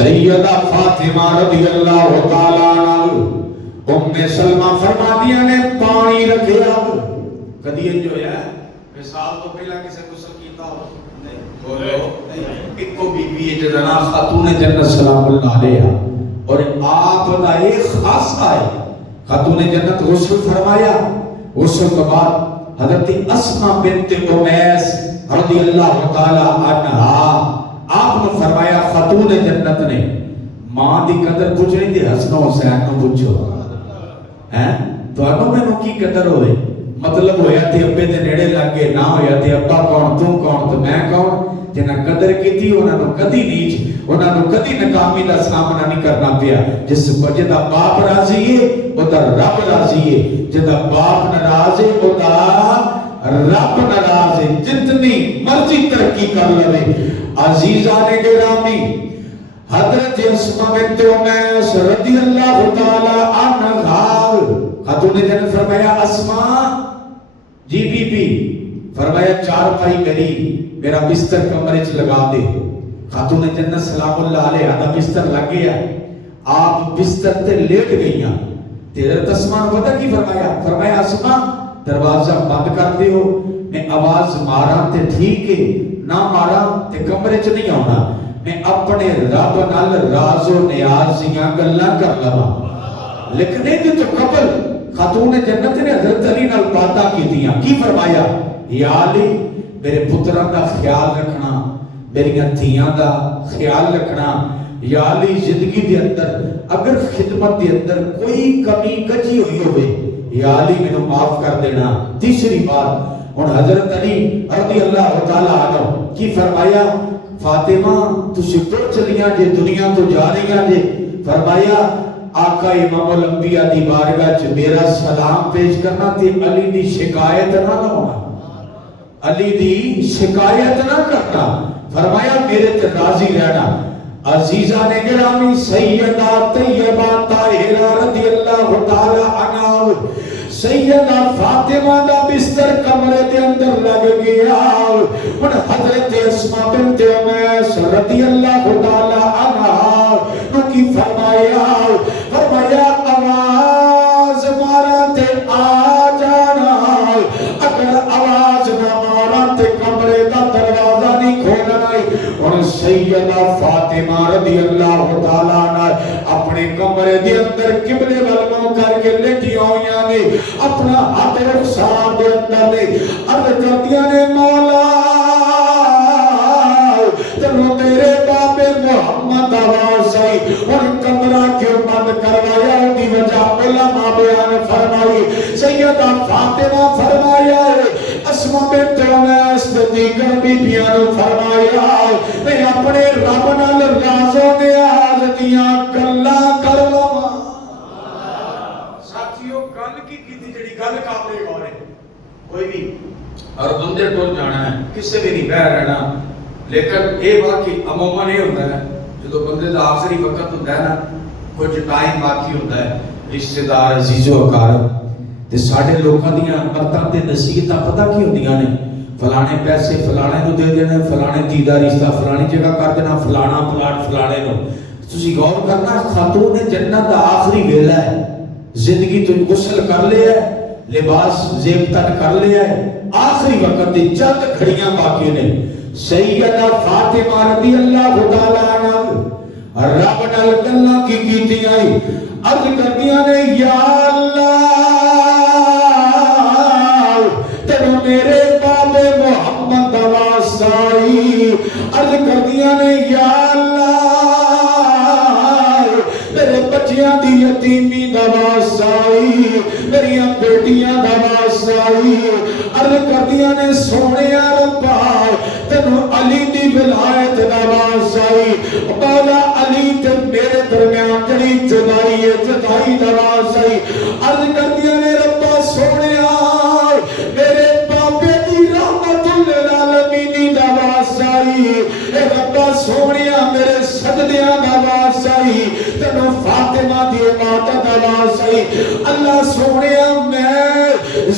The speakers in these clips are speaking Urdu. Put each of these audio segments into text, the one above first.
سیدہ فاطمہ رضی اللہ تعالیٰ عنہ سلمہ فرماندیاں نے پانی رکھیا کدی جو ہے مثال تو پہلا کسے غسل کیتا ہو نہیں بولو نہیں ایک کو بی بی جنا خاتون جنت سلام اللہ علیہا اور آپ دا ایک خاص ہے خاتون جنت غسل فرمایا غسل کے بعد حضرت اسماء بنت امیس رضی اللہ تعالی عنہا آپ نے فرمایا خاتون جنت نے ماں دی قدر کچھ نہیں تھی حسن و حسین نو پوچھو ہیں تو انہوں میں نو کی قدر ہوئے مطلب ہویا تھی ابے دے نیڑے لگے نہ ہویا تھی ابا کون تم کون تو میں کون جنہ قدر کی تھی انہوں نے کدی نیچ انہوں نے کدی ناکامی دا سامنا نہیں کرنا پیا جس کو جدا باپ راضی ہے وہ دا رب راضی ہے جدا باپ ناراض ہے وہ دا رب ناراض ہے جتنی مرضی ترقی کر لے عزیزان گرامی حضرت اسماء بنت امیس رضی اللہ تعالی عنہا خاتون جنت فرمایا اسماء جی بی بی فرمایا چار پائی میرا بستر کمرے چ لگا دے خاتون جنت سلام اللہ علیہ دا بستر لگ گیا آپ بستر تے لیٹ گئیاں تے حضرت اسماء نے پتہ کی فرمایا اسماء دروازہ بند کر دیو میں آواز مارا تے ٹھیک ہے نہ مارا تے کمرے چ نہیں آنا میں اپنے رب نال راز و نیازیاں گلاں کر لواں لکھنے دی تو قبل خاتون جنت نے حضرت علی نال باتاں کیتیاں کی فرمایا یا علی میرے پتراں دا خیال رکھنا میری دھیاں دا خیال رکھنا یا علی زندگی دے اندر اگر خدمت دے اندر کوئی کمی کجی ہوئی ہوئے یا علی میں معاف کر دینا تیسری بات اور حضرت علی رضی اللہ تعالی عنہ کی فرمایا فاطمہ تسی ٹر چلیاں جے دنیا تو جا رہیاں جے فرمایا آقا امام الانبیاء دی بارگاہ چ میرا سلام پیش کرنا تے علی دی شکایت نہ ہونا علی دی شکایت نہ کرنا فرمایا میرے تے راضی رہنا عزیزان گرامی سیدہ طیبہ طاہرہ رضی اللہ تعالی عنہا سیدہ فاطمہ دا بستر کمرے دے اندر لگ گیا اور حضرت اسماء بنت امیس رضی اللہ تعالی عنہا نو کی فرمایا آواز مارا تے آ جانا اگر آواز نہ مارا تے کمرے دا دروازہ نہیں کھولنا اور سیدہ فاطمہ رضی اللہ تعالی عنہا اپنے کمرے دے اندر قبلے والوں کر کے لیٹی ہویاں نے اپنا ہاتھ رخسار دے اندر نے عرض کرتیاں نے مولا تنو تیرے باب محمد آواز آئی اور کمرہ کیوں بند کروایا دی وجہ علماء بیان فرمائی سیدہ فاطمہ فرمایا اسماء بنت امیس دیگر بی بیان فرمایا میں اپنے رب نال راز و نیاز دیاں گلاں کر لواں ساتھیو گل کی تھی جڑی گل قابل غور ہے کوئی بھی اور بندے ٹول جانا ہے کسے بھی نہیں بہ رہنا لیکن اے واقعی عموماً یہ ہوتا ہے جدو بندے دا آخری وقت ہوتا ہے نا کچھ ٹائم باقی ہوتا ہے رشتہ دار عزیز و اقارب تے ساڈے لوکاں دیاں باتاں تے نصیحتاں پتہ کی ہوندیاں نے فلانے پیسے فلانے نو دے دینے فلانے دی دا رشتہ فلانی جگہ کر دینا فلانا پلاٹ فلانے نو تسی غور کرنا خاتون جنت دا آخری ویلا ہے زندگی تو غسل کر لیا ہے لباس زیب تن کر لیا ہے آخری وقت دی چند کھڑیاں باقی نے سیدہ فاطمہ رضی اللہ تعالی عنہا رب نال گلاں کی کیتی آئی عرض کردیاں نے یا اللہ تینو میرے باب محمد واسطہ آئی عرض کردیاں نے یا اللہ میرے بچیاں دی یتیمی دا واسطہ آئی میری بیٹیاں دا واسطہ آئی عرض کردیاں نے سونیا ربا تینو علی دی ولایت دا واسطہ آئی مولا علی تے میرے درمیان جڑی جدائی ہے جدائی دا واسطہ آئی عرض کردیاں نے ربا سونیا میرے بابے دی رحمت للعالمین دا واسطہ آئی اے ربا سونیا میرے سجدیاں دا واسطہ آئی تینو فاطمہ دی عبادت دا واسطہ آئی اللہ سونیا میں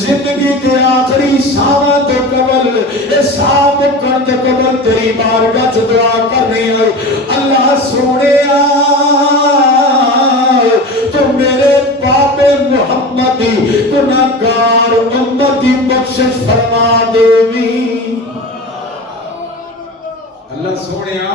زندگی دے آخری ساواں تو قبل اے ساہ مکن تے قبل تیری بارگاہ چ دعا کرنی آئی اللہ سونیا اللہ سونیا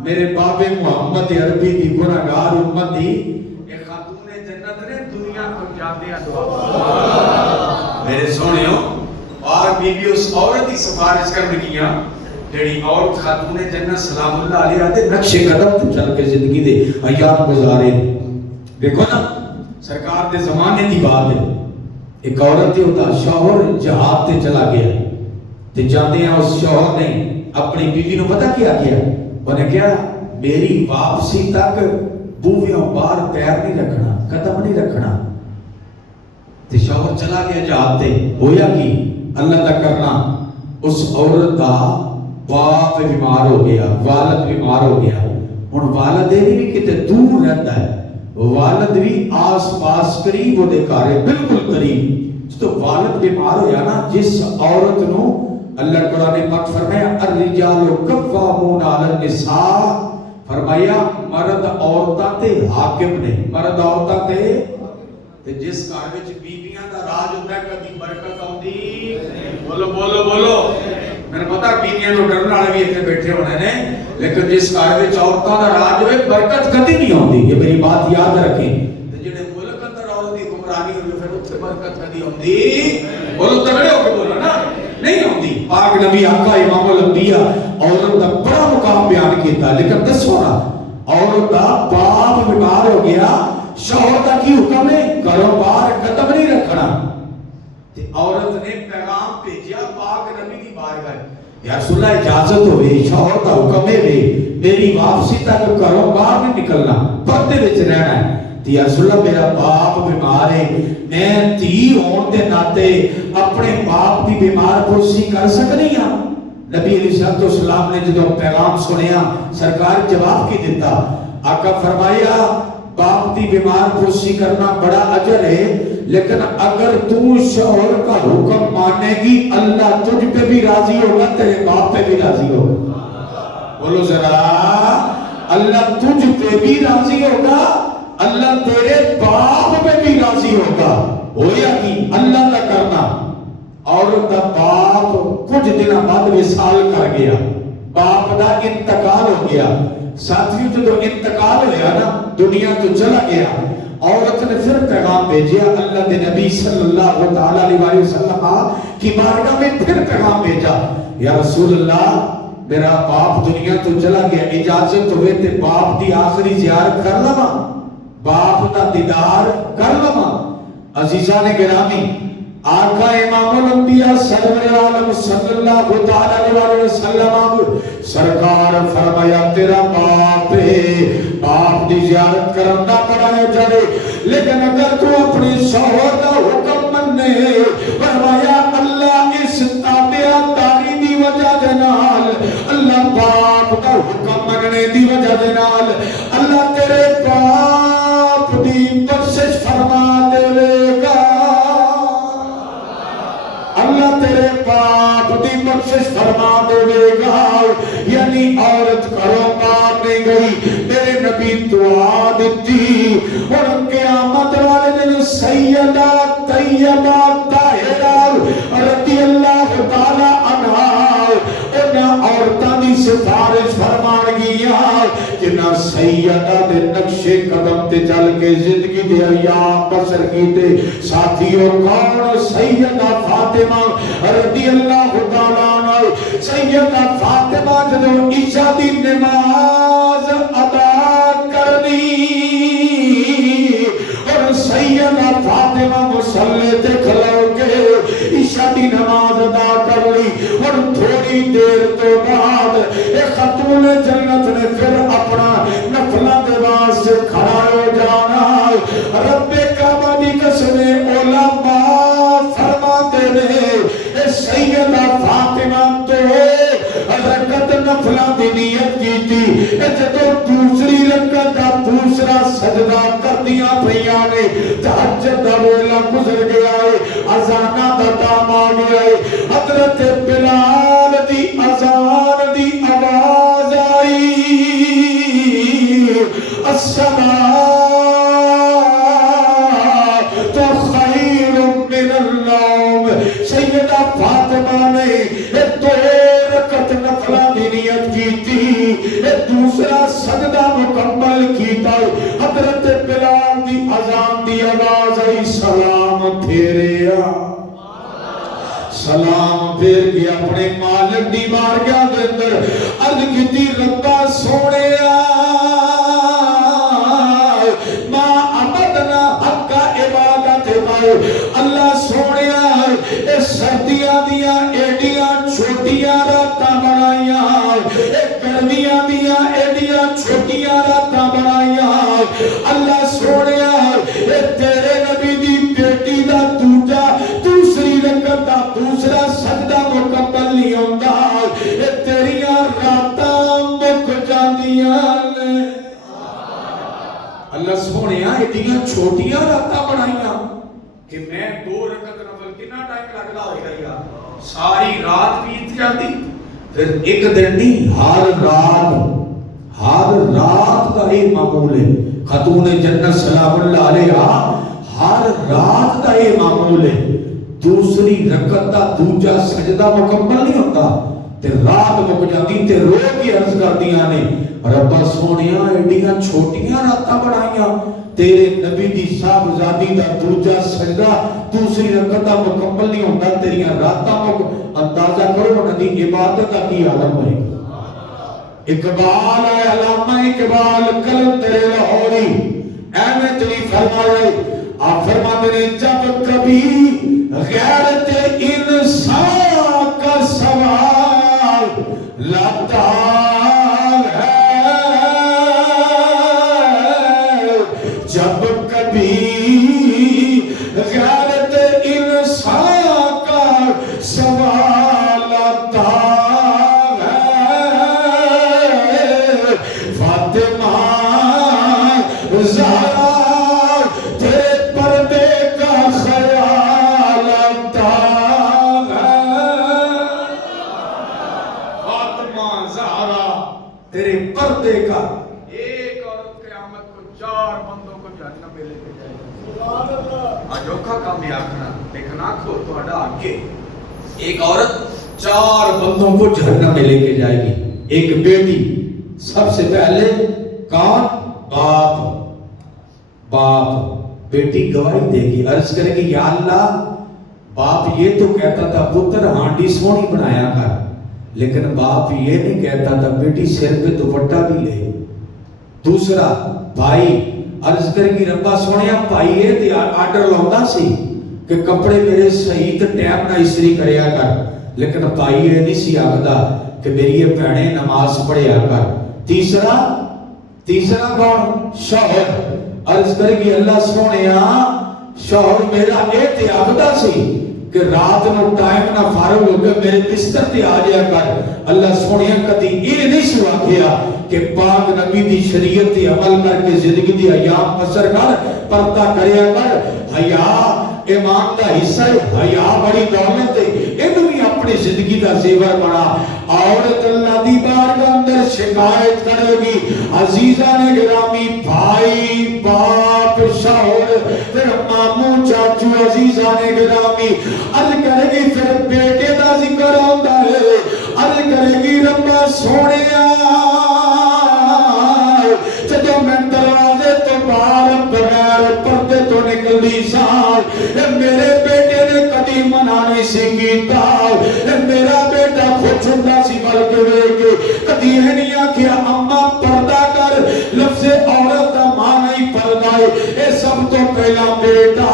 میرے باب محمد عربی دی گناہگار امت دی ایک خاتون جنت نے دنیا کو جاندے دعا میرے سونیو اور بی بی اس عورت کی سفارش کر گیا جڑی عورت خاتون جنت سلام اللہ علیہ دے نقش قدم تے چل کے زندگی دے ایام گزارے دیکھو نا سرکار دے زمانے دی بات ہے ایک عورت تے ہوتا شوہر جہاد تے چلا گیا تے جاندے ہیں اس شوہر نے اپنی بیوی نو پتہ کیا انہیں کیا میری واپسی تک بویوں بار پیر نہیں رکھنا قدم نہیں رکھنا تے شوہر چلا گیا جہاد تے ہویا کی اللہ دا کرنا اس عورت دا باپ بیمار ہو گیا والد بیمار ہو گیا ہن والد بھی کتے دور رہتا ہے والد بھی آس پاس قریب ہوتے گھر بالکل قریب تو والد بیمار ہویا نا جس عورت نو اللہ قرآن پاک فرمایا الرجال قوامون علی النساء فرمایا مرد عورتاں تے حاکم نے مرد عورتاں تے جس گھر وچ بیبییاں دا راج ہوندا ہے کبھی برکت آندی بولو بولو بولو میں پتہ بیویاں نو ڈرن والے بھی ایتھے بیٹھے ہونے نے لیکن جس گھر وچ عورتاں دا راج ہوئے برکت کبھی نہیں آندی یہ میری بات یاد رکھیں تے جڑے ملک اندر عورت دی حکمرانی ہوے پھر اوتھے برکت کبھی آندی بولو تگڑے ہو کے بولو نا نہیں آندی پاک نبی آقا امام الانبیاء عورت دا بڑا مقام بیان کیتا لیکن دسو نا عورت دا باپ بیمار ہو گیا شوہر دا کی حکم ہے گھروں باہر قدم نہیں رکھنا تے عورت نے پیغام بھیجیا پاک نبی دی بارگاہ یا رسول اللہ اجازت ہوئے شوہر دا حکم ہے میری واپسی تک گھروں باہر نہیں نکلنا پردے وچ رہنا ہے یا رسول اللہ میرا باپ بیمار ہے میں تھی ہون دے ناتے اپنے باپ دی بیمار پرسی کر سکنی ہاں نبی علیہ السلام نے جدو پیغام سنیا سرکار جواب کی دیتا آقا فرمایا باپ دی بیمار پرسی کرنا بڑا اجر ہے لیکن اگر تو شوہر کا حکم مانے گی اللہ تجھ پہ بھی راضی ہوگا تیرے باپ پہ بھی راضی ہوگا بولو ذرا اللہ تجھ پہ بھی راضی ہوگا اللہ تیرے باپ پہ بھی راضی ہوگا ہویا کی اللہ کا کرنا اور دا باپ کچھ دن بعد وصال کر گیا باپ دا انتقال ہو گیا ساتھیوں جو انتقال ہوا نا دنیا تو چلا گیا عورت نے پھر پیغام بھیجیا اللہ دے نبی صلی اللہ علیہ وسلم کی بارگاہ میں پھر پیغام بھیجا یا رسول اللہ میرا باپ دنیا تو چلا گیا اجازت ہوئے تے باپ دی آخری زیارت کر لما باپ دا دیدار کر لما عزیزان گرامی آقا امام الانبیاء صلی اللہ علیہ وسلم سرکار فرمایا تیرا باپ ہے باپ دی زیارت کرنا پڑا ہے جڑے لیکن اگر تو اپنی شوہر دا حکم مننے فرمایا اللہ اس تابعہ داری دی وجہ دے نال اللہ باپ دا حکم مننے دی وجہ دے نال اللہ تیرے باپ دی بخشش فرما دے گا اللہ تیرے باپ دی بخشش فرما دے گا یعنی عورت گھروں باہر نہیں گئی میرے نبی دعا دیتی اور قیامت والے دن سیدہ طیبہ طاہرہ رضی اللہ تعالی عنہا انہاں عورتاں دی سفارش فرمان گیا جنہاں سیدہ دے نقش قدم تے چل کے زندگی دے ایام بسر کیتے ساتھیوں کون سیدہ فاطمہ رضی اللہ تعالی عنہ سیدہ فاطمہ جدو عشاء دی نماز ادا کرنی اور سیدہ فاطمہ مصلی تے کھلو کے عشاء دی نماز ادا کر لی اور تھوڑی دیر تو بعد ایک خاتون جنت نے پھر اپنا نفلہ دیواز سے کھڑا ہو جانا رب کعبہ دی قسم علماء فرماتے ہیں سیدہ فاطمہ تو رکعت نفلہ دی نیت کی تھی جدو دوسری رکعت دا دوسرا سجدہ کر دیا پھیاں نے تہجد دا ویلا گزر گیا ہے اذانہ دا ٹائم آ گیا ہے حضرت بلال دی اذان دی آواز آئی الصلاۃ خیر من النوم سیدہ فاطمہ نے دو رکعت نفلہ دی نیت کی دوسرا سجدہ مکمل کیتا حضرت بلال دی اذان دی آواز آئی سلام پھیریا سلام پھیر کے اپنے مالک دی بارگاہ دے اندر عرض کیتی ربا سونیا ما عبدنا حق عبادت اللہ سونیا اے سردیاں دیاں ایڈیاں چھوٹیاں راتاں بنائیاں اے گرمیاں دیاں ایڈیاں چھوٹیاں راتاں بنائیاں اللہ سونیا اے تیرے نبی دی بیٹی دا دوسری رکعت دا دوسرا سجدہ مکمل نہیں ہوندا اے تیریاں راتاں مک جاندیاں نے اللہ سونیا ایڈیاں چھوٹیاں راتاں بنائیاں کہ میں 2 رکعت نفل کتنا ٹائم لگدا ہوئے گا یار ساری رات بیت جاتی پھر ایک دن نہیں ہر رات کا یہ معمول ہے خاتون جنت سلام اللہ علیہا ہر رات کا یہ معمول ہے دوسری رکعت دا دوجا سجدہ مکمل نہیں ہوتا تے رات مک جاتی تے رو کے عرض کردیاں نے ربا سونیا ایڈیاں چھوٹیاں راتاں بنائیاں تیرے نبی دی صاحبزادی دا دوجا سجدہ دوسری رکعت دا مکمل نہیں ہوتا تیریاں راتاں مک اندازہ کرو انہاں دی عبادت دا کی عالم ہوئے اقبال ہے علامہ اقبال کلندر لاہوری احمد علی فرمائے آپ فرماتے ہیں جب کبھی غیرت انسان کا سوال لاتا ہے جب کبھی غیرت انسان کا سوال لاتا ایک عورت 4 بندوں کو جہنم میں لے کے جائے گی ایک بیٹی سب سے پہلے کون باپ بیٹی گواہی دے گی عرض کرے گی یا اللہ باپ یہ تو کہتا تھا پتر ہانڈی سونی بنایا کر لیکن باپ یہ نہیں کہتا تھا بیٹی سر پہ دوپٹہ بھی لے دوسرا بھائی عرض کرے گی ربا سونیا بھائی یہ تے آرڈر لاؤندا سی کہ کپڑے میرے صحیح تے ٹائم نہ استری کریا کر لیکن بھائی یہ نہیں سی آخدا کہ میری یہ بہنیں نماز پڑھیا کر تیسرا کون شوہر عرض کرے گی اللہ سونیا شوہر میرا یہ تے آخدا سی کہ رات نو ٹائم نہ فارغ ہو کے میرے بستر تے آ جایا کر اللہ سونیا کدی یہ نہیں سو آکھیا کہ پاک نبی دی شریعت تے عمل کر کے زندگی دی ایام بسر کر پردہ کریا کر حیا ایمان دا حصہ ہے حیا بڑی دولت ہے اینو بھی اپنی زندگی دا زیور بنا عورت اللہ دی بارگاہ اندر شکایت کرے گی عزیزان گرامی بھائی باپ شوہر پھر ماموں چاچو عزیزان گرامی عرض کرے گی پھر بیٹے دا ذکر ہوندا ہے عرض کرے گی ربا سونیا جدو میں دروازے تو باہر بغیر پردے تو نکلی سار میرے بیٹے نے کدی منع نہیں سی کیتا میرا بیٹا خود چھنڈا سی بلکہ ویکے کدی ہے نہیں آکھیا اماں پردہ کر لفظ عورت دا معنی پردہ اے سب تو پہلا بیٹا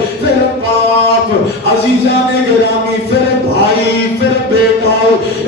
پھر باپ عزیزان گرامی پھر بھائی پھر بیٹا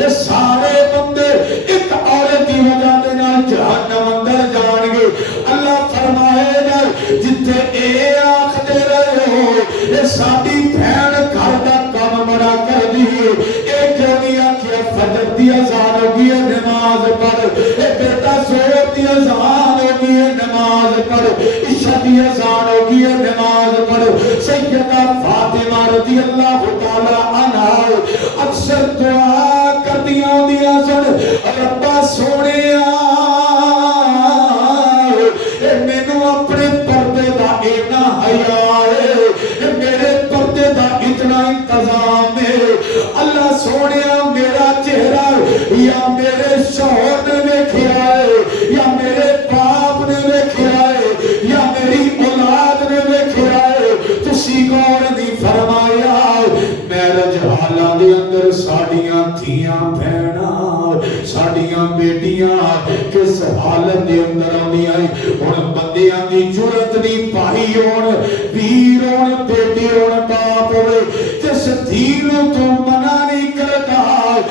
اے سارے بندے ایک عورت دی وجہ دے نال جہنم اندر جان گے اللہ فرمائے گا جتھے اے آنکھ دے رہے ہو اے ساڈی بہن گھر دا کام بڑا کر دی اے کیوں نہیں آکھیا فجر دی اذان ہو گئی ہے نماز پڑھ اے بیٹا زہر دی اذان ہو گئی ہے نماز پڑھ عشاء دی اذان ہو گئی ہے نماز پڑھ سیدہ فاطمہ رضی اللہ تعالی عنہا اکثر دعا کردیاں دیا سن ربا سونیا مینوں اپنے پردے دا اینا حیا ہے میرے پردے دا اتنا انتظام ہے اللہ سونیا میرا چہرہ یا یا میرے شوہر نے دیکھا ہے یا میرے باپ نے دیکھا ہے یا میری اولاد نے دیکھا ہے، تسی غور نہیں فرمایا میرج حالاں دے اندر ساڈیاں دھیاں بہناں ساڈیاں بیٹیاں کس حالت دے اندر آندیاں ہن بندیاں دی جرت نہیں پائی ہون ویر ہون بیٹی ہون باپ ہوئے جس دھی نو تو منع نہیں کرتا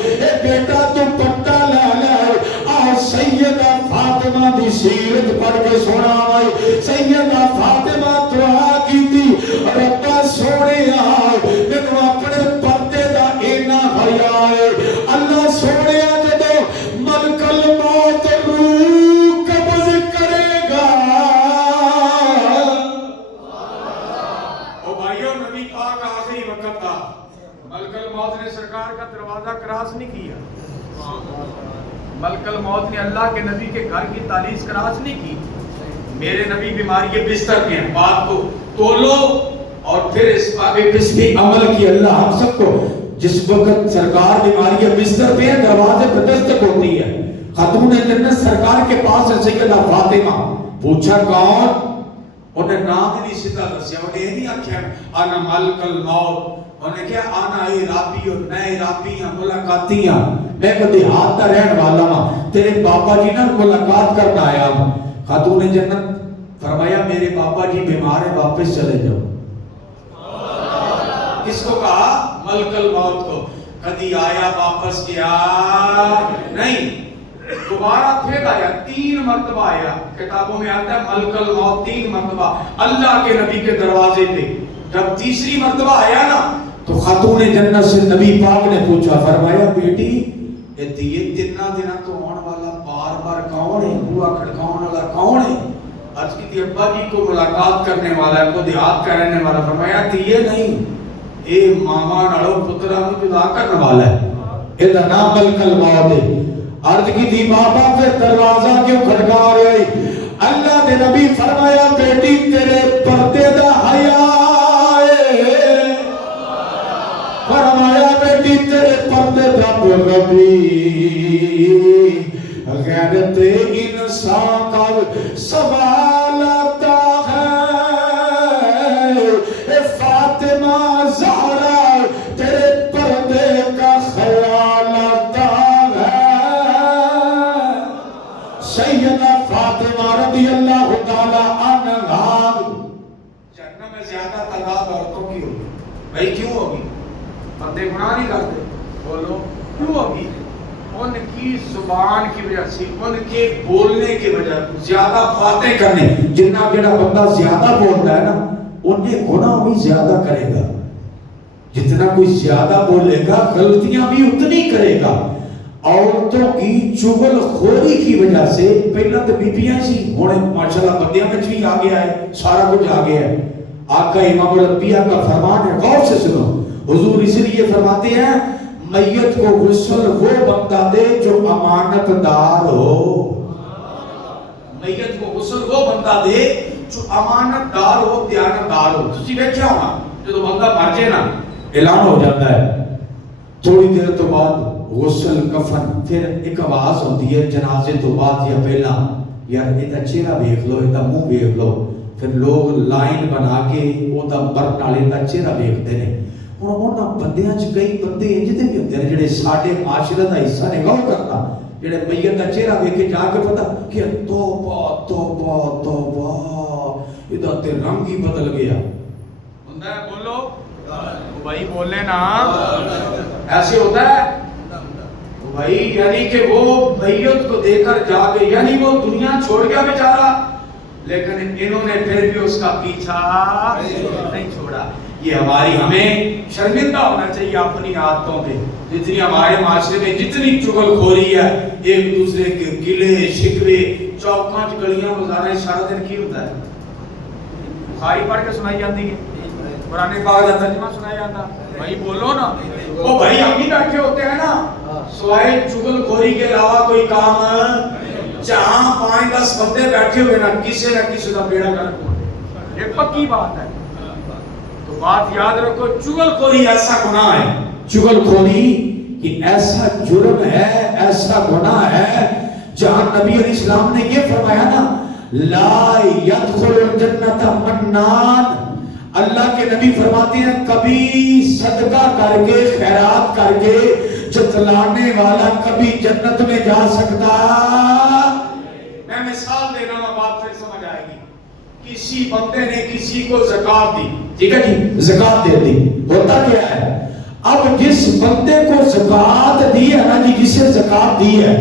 اے بیٹا تو پٹا لے لے آ سیدہ فاطمہ دی سیرت پڑھ کے سنا آئے سیدہ فاطمہ دعا کی تھی ربا سونے مینوں اپنے پردے دا اینا حیا ہے اللہ سونے جدو ملک الموت روح قبض کرے گا او بھائیو نبی پاک آخری وقت تھا ملک الموت نے سرکار کا دروازہ کراس نہیں کیا ملک الموت نے اللہ کے نبی کے گھر کی تالیس کراس نہیں کی میرے نبی بیماری کے بستر پہ ہیں بات کو تولو اور پھر اس پہ عمل کی اللہ ہم سب کو جس وقت سرکار بیماری کے بستر پہ ہیں دروازے پر دستک ہوتی ہے خاتون جنت سرکار کے پاس ہے سیدہ فاطمہ پوچھا کون انہیں نام نہیں سیدھا دسیا انہیں نہیں آکھیا انا ملک الموت انہیں کیا آنا اے رابی اور نئے رابیاں ملاقاتیاں میں کو دیہات کا رہن والا ہوں تیرے بابا جی نے ملاقات کرنا آیا ہوں خاتون جنت فرمایا میرے بابا جی بیمار ہیں واپس چلے جاؤ کس کو کہا ملک الموت کو کدی آیا واپس گیا نہیں دوبارہ پھر آیا 3 مرتبہ آیا کتابوں میں آتا ہے ملک الموت 3 مرتبہ اللہ کے نبی کے دروازے پہ جب تیسری مرتبہ آیا نا تو خاتون جنت سے نبی پاک نے پوچھا فرمایا بیٹی یہ تینا دینا تو آن والا بار بار کون ہے بوا کھڑکاؤن والا کون ہے آج کی تھی ابا جی کو ملاقات کرنے والا ہے کو دیہات کا رہنے والا فرمایا یہ نہیں اے ماما نڑو پترہ میں جدا کرنے والا ہے ادھا نام ملک الموت ہے عرض کی تھی بابا پھر دروازہ کیوں کھڑکا رہے اللہ دے نبی فرمایا بیٹی تیرے پردے دا حیا فرمایا بیٹی تیرے پردے دا ربی غیرت انسان کا سوال آتا ہے اے فاطمہ زہرا تیرے پردے کا خیال آتا ہے سیدہ فاطمہ رضی اللہ تعالی عنہا جنت میں زیادہ تعداد عورتوں کی ہوگی بھائی کیوں ہوگی بندے گناہ نہیں کرتے بولو کیوں ہوگی ان کی زبان کی وجہ سے ان کے بولنے کی وجہ زیادہ باتیں کرنے جنہ جڑا بندہ زیادہ بولتا ہے نا انہیں گناہ بھی زیادہ کرے گا جتنا کوئی زیادہ بولے گا غلطیاں بھی اتنی کرے گا عورتوں کی چغل خوری کی وجہ سے پہلا تو بیبیاں سی ہونے ماشاءاللہ بندیاں میں بھی آ گیا ہے سارا کچھ آ گیا ہے آقا امام الانبیاء کا فرمان ہے غور سے سنو حضور اس لیے فرماتے ہیں میت کو غسل وہ بندہ دے جو امانت دار ہو میت کو غسل وہ بندہ دے جو امانت دار ہو دیانت دار ہو تسی دیکھیا ہونا جو بندہ مر جائے نا اعلان ہو جاتا ہے تھوڑی دیر تو بعد غسل کفن پھر ایک آواز ہوتی ہے جنازے تو بعد یا پہلا یار یہ چہرہ دیکھ لو یہ منہ دیکھ لو پھر لوگ لائن بنا کے وہ مرن والے کا چہرہ دیکھتے ہیں ہوں انہاں بندیاں چ کئی بندے جتے بھی ہوندے نے جڑے ساڈے معاشرے دا حصہ نے غور کرنا جڑے میت دا چہرہ ویکھ کے جا کے پتہ کہ توبہ توبہ توبہ ادا تے رنگ ہی بدل گیا ہوندا ہے بولو بھائی بولے نا ایسے ہوتا ہے بھائی یعنی کہ وہ میت کو دے کر جا کے یعنی وہ دنیا چھوڑ گیا بیچارہ لیکن انہوں نے پھر بھی اس کا پیچھا نہیں چھوڑا یہ ہمیں شرمندہ ہونا چاہیے اپنی عادتوں پہ جتنی ہمارے معاشرے میں جتنی چغل خوری ہے ایک دوسرے کے گلے شکوے چوکاں گلیاں گزارے سارا دن کی ہوتا ہے بخاری پڑھ کے سنائی جاتی ہے قرآن پاک کا ترجمہ سنایا جاتا بھائی بولو نا وہ بھائی ہم ہی بیٹھے ہوتے ہیں نا سوائے چغل خوری کے علاوہ کوئی کام جہاں 5-10 بندے بیٹھے ہوئے نا کسی نہ کسی کا بیڑا گرک یہ پکی بات ہے تو بات یاد رکھو چغل خوری ایسا گناہ ہے چغل خوری یہ ایسا جرم ہے، ایسا گناہ ہے جہاں نبی علیہ السلام نے یہ فرمایا نا لا يدخل الجنت منان، اللہ کے نبی فرماتے ہیں کبھی صدقہ کر کے خیرات کر کے جتلانے والا کبھی جنت میں جا سکتا۔ میں مثال دینا ہوں، بات پھر سمجھ آئے گی۔ کسی بندے نے کسی کو زکات دی، ٹھیک ہے جی، زکات دے دی، ہوتا کیا ہے اب جس بندے کو زکات دی ہے نا جی، جسے زکات دی ہے،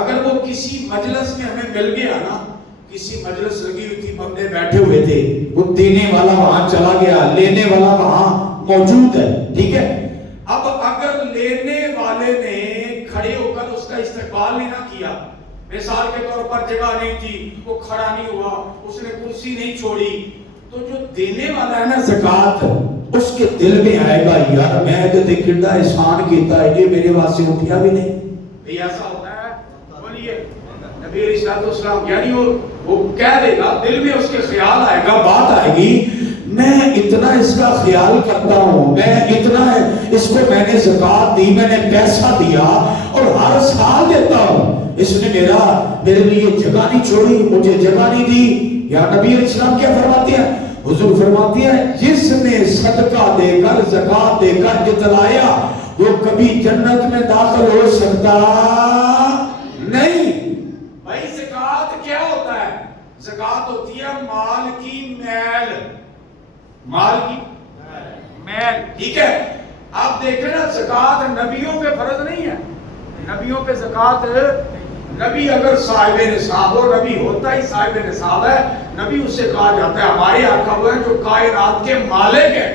اگر وہ کسی مجلس میں ہمیں مل گیا نا، کسی مجلس لگی ہوئی تھی، بندے بیٹھے ہوئے تھے، وہ دینے والا وہاں چلا گیا، لینے والا وہاں موجود ہے، ٹھیک ہے، اب اگر لینے والے نے کھڑے ہو کر اس کا استقبال نہیں نہ کیا، مثال کے طور پر جگہ نہیں تھی، وہ کھڑا نہیں ہوا، اس نے کرسی نہیں چھوڑی، تو جو دینے والا ہے نا زکات، اس کے دل میں آئے گا یار میں جو کنڈا احسان کیتا ہے یہ میرے واسطے اٹھیا بھی نہیں، یہ ایسا ہوتا ہے، بولیے نبی علیہ السلام، یعنی وہ کہہ دے گا، دل میں اس کے خیال آئے گا، بات آئے گی میں اتنا اس کا خیال کرتا ہوں، میں اتنا اس کو میں نے زکات دی، میں نے پیسہ دیا اور ہر سال دیتا ہوں، اس نے میرے لیے جگہ نہیں چھوڑی، مجھے جگہ نہیں دی۔ یا نبی علیہ السلام کیا فرماتے ہیں؟ حضور فرماتے ہیں جس نے صدقہ دے کر زکات دے کر جتلایا وہ کبھی جنت میں داخل ہو سکتا نہیں۔ بھائی زکات کیا ہوتا ہے؟ زکات ہوتی ہے مال کی میل، مال کی میل، ٹھیک ہے۔ آپ دیکھیں نا زکات نبیوں پہ فرض نہیں ہے، نبیوں پہ زکات، نبی اگر صاحب نصاب ہو، نبی ہوتا ہی صاحب نصاب ہے، نبی اس سے کہا جاتا ہے ہمارے آقا وہ ہیں جو کائنات کے مالک ہے،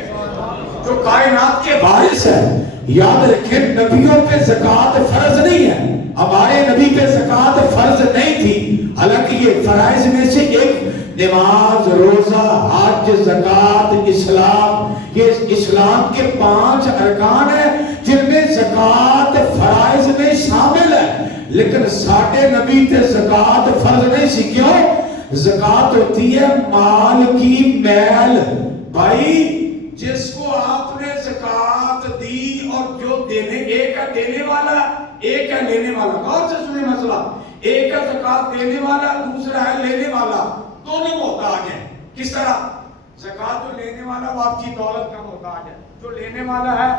جو کائنات کے وارث ہے۔ یاد رکھیں نبیوں پہ زکات فرض نہیں ہے، ہمارے نبی پہ زکات فرض نہیں تھی، حالانکہ یہ فرائض میں سے ایک نماز، روزہ، حج، زکات، اسلام، یہ اسلام کے 5 ارکان ہیں جن میں زکات فرائض میں شامل ہے، لیکن ساڈے نبی تے زکات فرض نہیں سی۔ کیوں؟ زکات ہوتی ہے مال کی میل۔ بھائی جس کو آپ نے زکات دی اور جو دینے، ایک ہے دینے والا ایک ہے لینے والا، غور سے سنیں مسئلہ، ایک ہے زکات دینے والا دوسرا ہے لینے والا، دونوں محتاج ہیں۔ کس طرح؟ زکات جو لینے والا وہ آپ کی دولت کا محتاج ہے، جو لینے والا ہے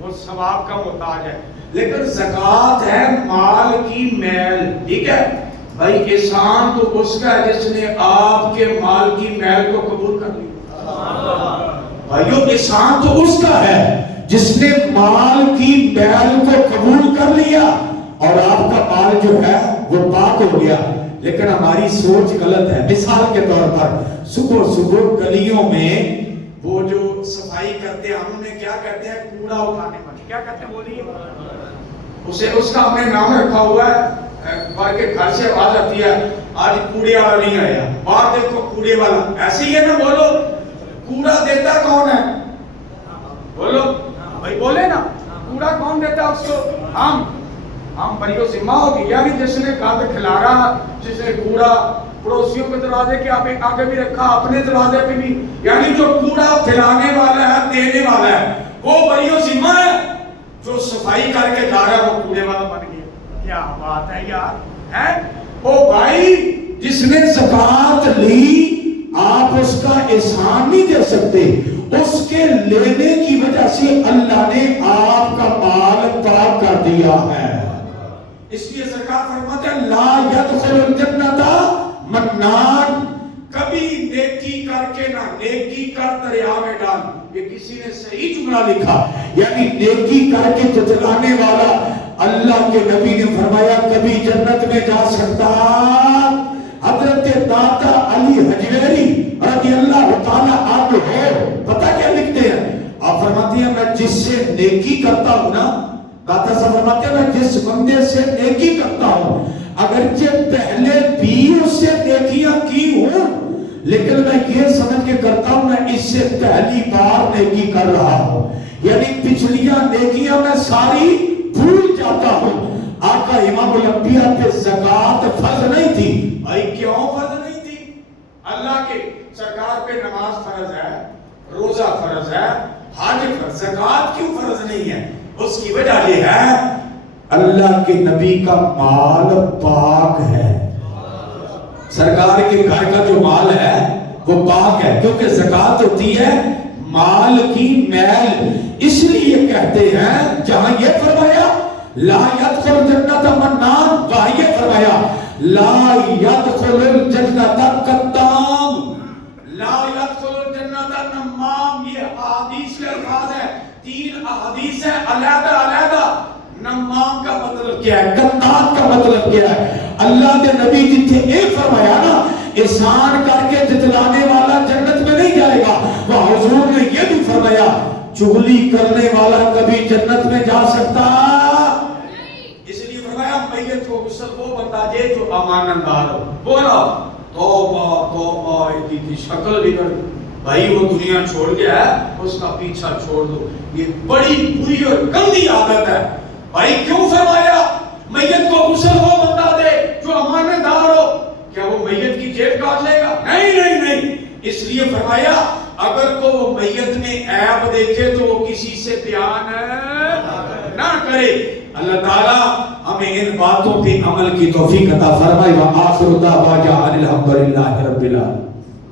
وہ ثواب کا محتاج ہے، لیکن زکات ہے مال کی میل، ٹھیک ہے بھائی۔ احسان تو اس کا ہے جس نے آپ کے مال کی میل کو قبول کر لیا، بھائیو احسان تو اس کا ہے جس نے مال کی میل کو قبول کر لیا اور آپ کا مال جو ہے وہ پاک ہو گیا، لیکن ہماری سوچ غلط ہے۔ مثال کے طور پر صبح صبح گلیوں میں وہ جو صفائی کرتے ہیں، ہم نے کیا کہتے ہیں؟ کوڑا اٹھانے والی، کیا کہتے ہیں بولیے؟ اس کا ہم نے نام رکھا ہوا ہے، باہر کے گھر سے آواز آتی ہے آج کوڑے والا نہیں آیا، باہر دیکھو کوڑے والا، ایسے ہی ہے نا، بولو کوڑا دیتا کون ہے؟ بولو بھائی، بولے نا، کوڑا کون دیتا اس کو؟ ہم بھائیو ذمہ ہوگی، یعنی جس نے گند کھلارا، جس نے کوڑا پڑوسیوں کے دروازے کے آگے بھی رکھا، اپنے دروازے پہ بھی، یعنی جو کوڑا پھیلانے والا ہے، دینے والا ہے، وہ بھائیو ذمہ ہے۔ جو صفائی کر کے جا رہا ہے وہ کوڑے والا بن گیا، کیا بات ہے یار، ہے او بھائی جس نے زکات لی آپ اس کا احسان نہیں دے سکتے، اس کے لینے کی وجہ سے اللہ نے آپ کا مال پاک کر دیا ہے۔ اس لیے زکات فرماتے ہیں لا يدخل الجنت منان، کبھی نیکی کر کے نہ نیکی کر دریا میں ڈال، یہ کسی نے صحیح جملہ لکھا، یعنی نیکی کر کے جتلانے والا اللہ کے نبی نے فرمایا کبھی جنت میں جا سکتا۔ حضرت داتا علی حجویری رضی اللہ تعالیٰ عنہ پتہ کیا لکھتے ہیں؟ آپ فرماتے ہیں میں جس سے نیکی کرتا ہوں نا، داتا صاحب فرماتے ہیں میں جس بندے سے نیکی کرتا ہوں، اگرچہ پہلے بھی اس سے نیکیاں کی ہوں، لیکن میں یہ سمجھ کے کرتا ہوں میں اس سے پہلی بار نیکی کر رہا ہوں، یعنی پچھلیاں نیکیاں میں ساری بھول جاتا ہوں۔ آقا امام الانبیاء پہ زکات فرض نہیں تھی۔ بھائی کیوں فرض نہیں تھی؟ اللہ کے سرکار پہ نماز فرض ہے، روزہ فرض ہے، حج فرض، زکات کیوں فرض نہیں ہے؟ اس کی وجہ یہ ہے اللہ کے نبی کا مال پاک ہے. سرکار کے گھر کا جو مال ہے وہ پاک ہے، کیونکہ زکوٰۃ ہوتی ہے مال کی میل. اس لیے کہتے ہیں جہاں یہ فرمایا لا يدخل الجنت منان، وہاں یہ فرمایا لا يدخل الجنت قطام، لا يدخل الجنت نمام. یہ احادیث کے الفاظ ہیں، 3 احادیث ہیں علیحدہ علیحدہ. نمام کا مطلب کیا ہے، قطام کا مطلب کیا ہے. اللہ کے نبی جتنے ایک فرمایا نا احسان کر کے جتلانے والا جنت میں نہیں جائے گا، وہ حضور نے یہ بھی فرمایا چغلی کرنے والا کبھی جنت میں جا سکتا. اس لیے فرمایا میت کو غسل وہ بندہ دے جو امانت دار ہو. بولا توبہ توبہ کی شکل بگڑ بھائی، وہ دنیا چھوڑ گیا ہے اس کا پیچھا چھوڑ دو. یہ بڑی بری اور گندی عادت ہے. بھائی کیوں فرمایا میت کو غسل وہ بندہ دے جو امانت دار ہو؟ کیا وہ میت کی جیب کاٹ لے گا؟ نہیں نہیں نہیں. اس لیے فرمایا اگر کو وہ میت میں عیب دیکھے تو وہ کسی سے بیان نہ کرے. اللہ تعالیٰ ہمیں ان باتوں پہ عمل کی توفیق عطا فرمائے. وآخر دعوانا الحمدللہ رب العالمین.